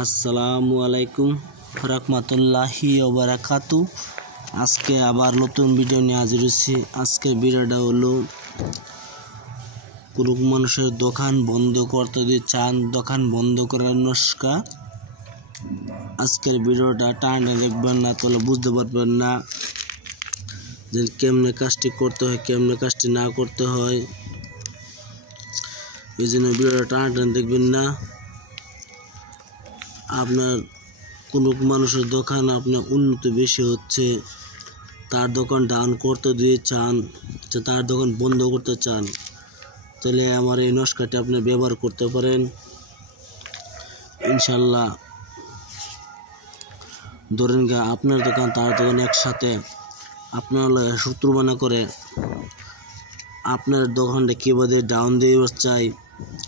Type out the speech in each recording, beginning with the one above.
আসসালামু আলাইকুম রাহমাতুল্লাহি ওয়া বারাকাতু। আজকে আবার নতুন ভিডিও নিয়ে হাজির হয়েছি। আজকে ভিডিওটা হলো কোনো মানুষের দোকান বন্ধ করতে যদি চান, দোকান বন্ধ করার নুস্খা। আজকের ভিডিওটা টানা দেখবেন না, তাহলে বুঝতে পারবেন না যে কেমনে কাজটি করতে হয়, কেমনে কাজটি না করতে হয়। এই জন্য ভিডিওটা টানা দেখবেন না। আপনার কোনো মানুষের দোকান আপনার উন্নতি বেশি হচ্ছে, তার দোকান ডাউন করতে দিয়ে চান, যে তার দোকান বন্ধ করতে চান, তাহলে আমার এই নুস্খাটি আপনি ব্যবহার করতে পারেন ইনশাল্লাহ। ধরেন আপনার দোকান তার দোকান একসাথে, আপনার শত্রু বানা করে আপনার দোকানটা কীভাবে ডাউন দিয়ে চাই,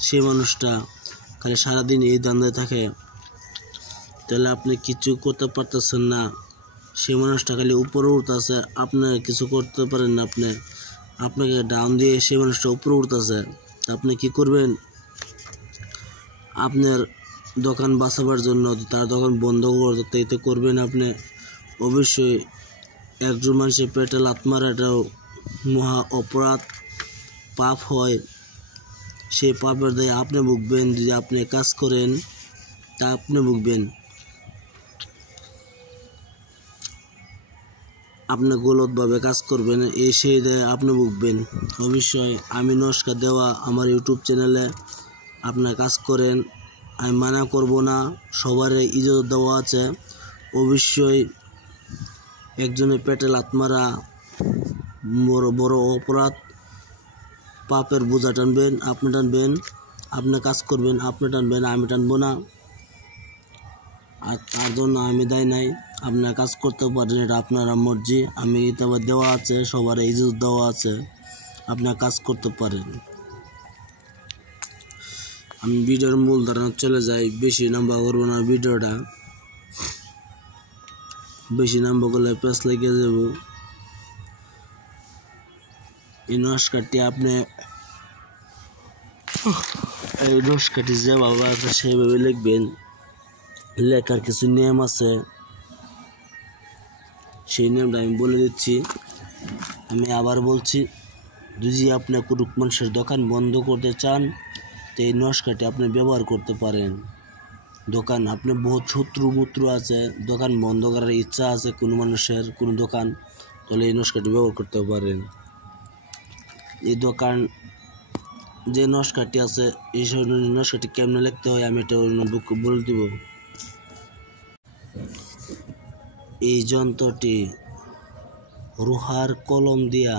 সেই মানুষটা খালি সারাদিন এই ধান্দায় থাকে, তাহলে আপনি কিছু করতে পারতেছেন না। সেই মানুষটা খালি উপরে উঠতেছে, আপনার কিছু করতে পারেন না। আপনাকে ডাউন দিয়ে সেই মানুষটা উপরে উঠতেছে, আপনি কি করবেন? আপনার দোকান বাঁচাবার জন্য তার দোকান বন্ধ করতে করবেন আপনি। অবশ্যই একজন মানুষের পেটে লাথ মারাটাও মহা অপরাধ, পাপ হয়। সেই পাপের দায়ে আপনি ভুগবেন। যদি আপনি কাজ করেন তা আপনি ভুগবেন। আপনি গলতভাবে কাজ করবেন, সেই দায়ে আপনি ভুগবেন। অবশ্যই আমি নুস্খা দেওয়া আমার ইউটিউব চ্যানেলে আপনার কাজ করেন, আমি মানা করব না, সবারই ইজ্জত দেওয়া আছে। অবশ্যই একজনের পেটে লাথ মারা বড় বড় অপরাধ, পাপের বোঝা টানবেন, আপনি টানবেন, আপনি কাজ করবেন, আপনি টানবেন, আমি টানবো না। আর তার জন্য আমি দায় নাই। আপনার কাজ করতে পারেন, এটা আপনার মর্জি। আমি ইতাবা দেওয়া আছে, সবার ইজ্জত দেওয়া আছে, আপনার কাজ করতে পারেন। আমি ভিডিওর মূল ধারণা চলে যাই, বেশি লম্বা করবো না ভিডিওটা। বেশি লম্বা করলে পেঁচ লেগে যাব। এই নুস্খাটি যেভাবে আছে সেইভাবে লিখবেন। লেখার কিছু নিয়ম আছে, সেই নিয়মটা আমি বলে দিচ্ছি। আমি আবার বলছি, যদি আপনি কোনো মানুষের দোকান বন্ধ করতে চান, তো এই নুস্খাটি আপনি ব্যবহার করতে পারেন। দোকান আপনি বহুত শত্রু আছে, দোকান বন্ধ করার ইচ্ছা আছে কোনো মানুষের, কোনো দোকান, তাহলে এই নুস্খাটি ব্যবহার করতে পারেন। এই দোকান যে নুস্খাটি আছে, এই নুস্খাটি কেমনে লিখতে হয় আমি এটা বলে দিব। এই যন্ত্রটি রুহার কলম দিয়া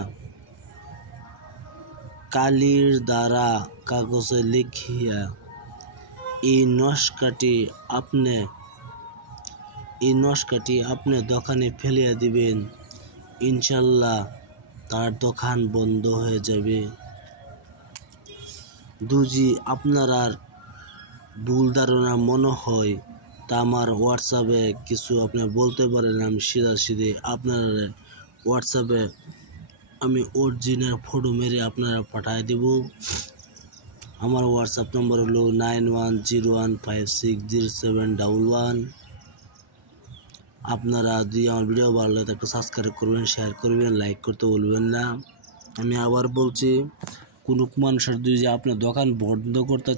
কালির দ্বারা কাগজে লিখিয়া এই নুস্খাটি আপনি দোকানে ফেলিয়া দিবেন, ইনশাল্লাহ তার দোকান বন্ধ হয়ে যাবে। যদি আপনার আর ভুল ধারণা মনে হয় তা আমার হোয়াটসঅ্যাপে কিছু আপনি বলতে পারেন, আমি সিধে আপনার হোয়াটসঅ্যাপে আমি অরিজিনাল ফটো মেরে আপনারা পাঠিয়ে দেব। আমার হোয়াটসঅ্যাপ নম্বর হলো 9101560711। আপনারা যদি আমার ভিডিও ভালো লাগে একটু সাবস্ক্রাইব করবেন, শেয়ার করবেন, লাইক করতে বলবেন না। আমি আবার বলছি, কোনো মানুষের যদি আপনার দোকান বন্ধ করতে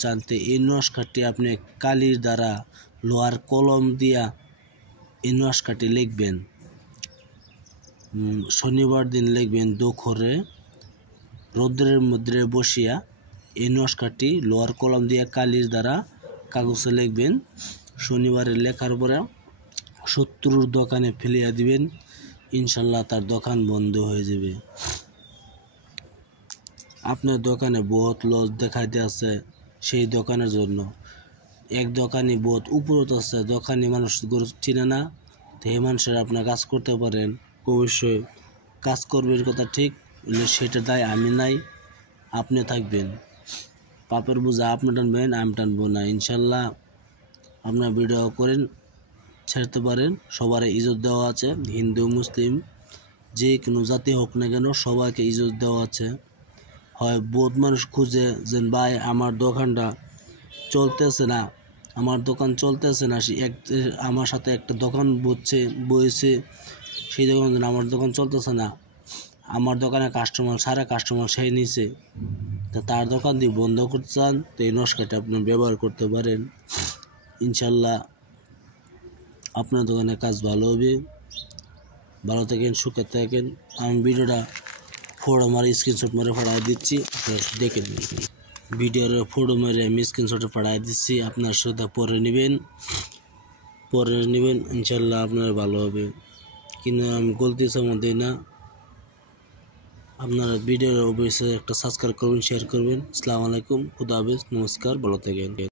চান, তো এই নুস্খাটি আপনি কালির দ্বারা লোহার কলম দিয়া এই নুস্খাটি লিখবেন। শনিবার দিন লিখবেন, দুপুরে রৌদ্রের মধ্যে বসিয়া এই নুস্খাটি লোহার কলম দিয়া কালির দ্বারা কাগজে লিখবেন। শনিবারে লেখার পরে শত্রুর দোকানে ফেলিয়া দিবেন, ইনশাল্লাহ তার দোকান বন্ধ হয়ে যাবে। আপনার দোকানে বহুত লস দেখাইতে আছে, সেই দোকানের জন্য এক দোকানি বহুত উপরত আছে, দোকানি মানুষ চিনে না, তো এই মানুষের আপনার কাজ করতে পারেন। অবশ্যই কাজ করবেন, কথা ঠিক, সেটা দায় আমি নাই, আপনি থাকবেন। পাপের বোঝা আপনি টানবেন, আমি টানবো না। ইনশাল্লাহ আপনার ভিডিও করেন, ছাড়তে পারেন, সবার ইজ্জত দেওয়া আছে। হিন্দু মুসলিম যে কোনো জাতি হোক না কেন, সবাইকে ইজ্জত দেওয়া আছে। হয় বহুত মানুষ খুঁজে যে ভাই আমার দোকানটা চলতেছে না, আমার দোকান চলতেছে না। আমার সাথে একটা দোকান বইছে, সেই দোকান আমার দোকান চলতেছে না, আমার দোকানে কাস্টমার সেই নিছে, তা তার দোকান দিয়ে বন্ধ করতে চান তো এই নস্কাটা আপনি ব্যবহার করতে পারেন। ইনশাল্লাহ আপনার দোকানে কাজ ভালো হবে। ভালো থাকেন, সুখে থাকেন। আমি ভিডিওটা ফটো মারে স্ক্রিনশট মেরে পাঠিয়ে দিচ্ছি, দেখে নিন। ভিডিওর ফটো মেরে আমি স্ক্রিনশটে পাঠিয়ে দিচ্ছি, আপনার সাথে পরে নেবেন ইনশাল্লাহ আপনার ভালো হবে। কিন্তু আমি গলতি সময় দিই না। আপনার ভিডিওর অবশ্যই একটা সাবস্ক্রাইব করবেন, শেয়ার করবেন। আসসালামু আলাইকুম, খুদা হাফেজ, নমস্কার, ভালো থাকেন।